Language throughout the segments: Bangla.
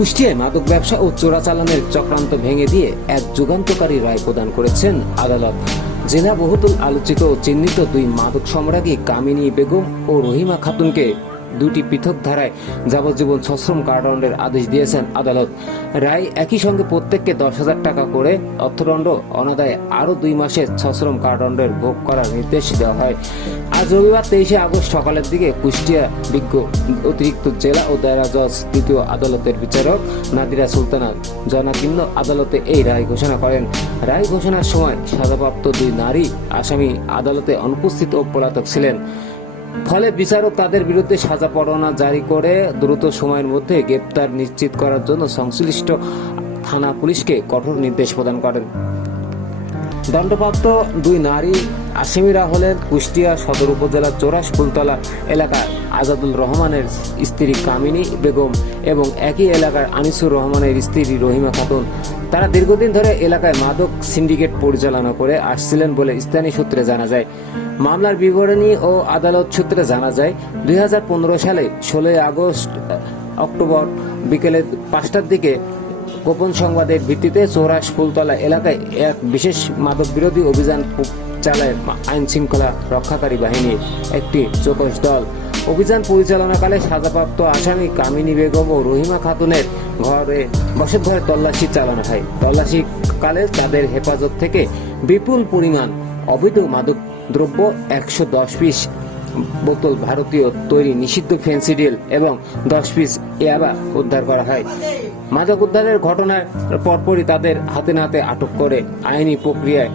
কুষ্টিয়ায় মাদক ব্যবসা ও চোরাচালানের চক্রান্ত ভেঙে দিয়ে এক যুগান্তকারী রায় প্রদান করেছেন আদালত। জেলা বহুল আলোচিত ও চিহ্নিত দুই মাদক সম্রাজ্ঞী কামিনী বেগম ও রহিমা খাতুনকে দুটি পৃথক ধারায় যাবজ্জীবন সশ্রম কারাদণ্ডের আদেশ দিয়েছেন আদালত। রায় একই সঙ্গে প্রত্যেককে 10,000 টাকা করে অর্থদণ্ড, অনাদায়ে আরও 2 মাসের সশ্রম কারাদণ্ডের ভোগ করার নির্দেশ দেওয়া হয়। আজ রবিবার 23শে আগস্ট সকালের দিকে কুষ্টিয়া বিজ্ঞ অতিরিক্ত জেলা ও দায়রা জজ দ্বিতীয় আদালতের বিচারক নাদিরা সুলতানা জনাকীর্ণ আদালতে এই রায় ঘোষণা করেন। রায় ঘোষণার সময় সাজাপ্রাপ্ত 2 নারী আসামি আদালতে অনুপস্থিত ও পলাতক ছিলেন। ফলে বিচারক তাদের বিরুদ্ধে সাজা পরোয়ানা জারি করে দ্রুত সময়ের মধ্যে গ্রেপ্তার নিশ্চিত করার জন্য সংশ্লিষ্ট থানা পুলিশকে কঠোর নির্দেশ প্রদান করেন। দণ্ডপ্রাপ্ত 2 নারী আসামিরা হলেন কুষ্টিয়া সদর উপজেলার চোরাশ ফুলতলা এলাকার আজাদুল রহমানের স্ত্রী কামিনী বেগম এবং একই এলাকার আনিসুর রহমানের স্ত্রী রহিমা খাতুন। তারা দীর্ঘদিন ধরে এলাকায় মাদক সিন্ডিকেট পরিচালনা করে আসছিলেন বলে স্থানীয় সূত্রে জানা যায়। মামলার বিবরণী ও আদালত সূত্রে জানা যায়, 2015 সালে 16 আগস্ট অক্টোবর বিকেলে 5টার দিকে গোপন সংবাদের ভিত্তিতে চৌরাশ ফুলতলা এলাকায় এক বিশেষ মাদক বিরোধী অভিযান চালায় আইন শৃঙ্খলা রক্ষাকারী বাহিনীর একটি চৌকস দল। অভিযান পরিচালনাকালে সাজাপ্রাপ্ত আসামি কামিনী বেগম ও রহিমা খাতুনের বসত ঘরে তল্লাশি চালানো হয়। তল্লাশিকালে তাদের হেফাজত থেকে বিপুল পরিমাণ অবৈধ মাদক দ্রব্য 110 পিস বোতল ভারতীয় তৈরি নিষিদ্ধ ফেন্সিডিল এবং 10 পিস ইয়াবা উদ্ধার করা হয়। মাদক উদ্ধারের ঘটনার পরপরই তাদের হাতে নাতে আটক করে আইনি প্রক্রিয়ায়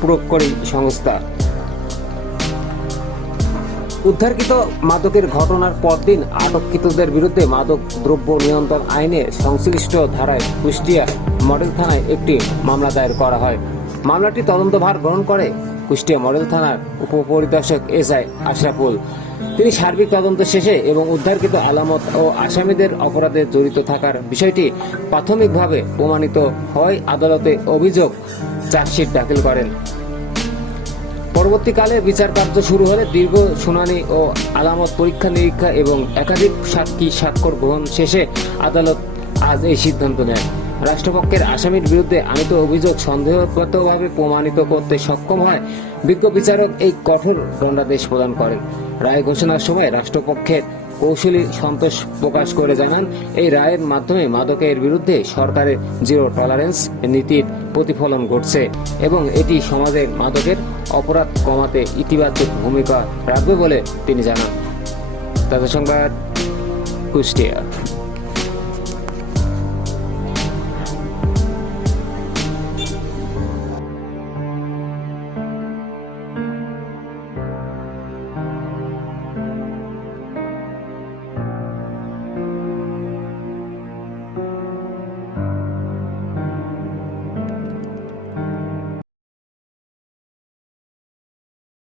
প্রয়োগকারী সংস্থা। উদ্ধারকৃত মাদকের ঘটনার পরদিন আটককৃতদের বিরুদ্ধে মাদক দ্রব্য নিয়ন্ত্রণ আইনে সংশ্লিষ্ট ধারায় কুষ্টিয়া মডেল থানায় একটি মামলা দায়ের করা হয়। মামলাটি তদন্তভার গ্রহণ করে কুষ্টিয়া মডেল থানার উপপরিদর্শক SI আশরাফুল। তিনি সার্বিক তদন্ত শেষে এবং উদ্ধারকৃত আলামত ও আসামিদের অপরাধে জড়িত থাকার বিষয়টি প্রাথমিকভাবে প্রমাণিত হয় আদালতে অভিযোগ চার্জশিট দাখিল করেন। পরবর্তীকালে বিচার কার্য শুরু হলে দীর্ঘ শুনানি ও আলামত পরীক্ষা নিরীক্ষা এবং একাধিক সাক্ষী স্বাক্ষর গ্রহণ শেষে আদালত আজ এই সিদ্ধান্ত নেয়। রাষ্ট্রপক্ষের আসামির বিরুদ্ধে আনিত অভিযোগ সন্দেহগতভাবে প্রমাণিত করতে সক্ষম হয় বিজ্ঞ বিচারক এই কঠোর দণ্ডাদেশ প্রদান করেন। রায় ঘোষণার সময় রাষ্ট্রপক্ষের কৌশলী সন্তোষ প্রকাশ করে জানান, এই রায়ের মাধ্যমে মাদকের বিরুদ্ধে সরকারের জিরো টলারেন্স নীতির প্রতিফলন ঘটছে এবং এটি সমাজের মাদকের অপরাধ কমাতে ইতিবাচক ভূমিকা রাখবে বলে তিনি জানান। তাজা সংবাদ, কুষ্টিয়া।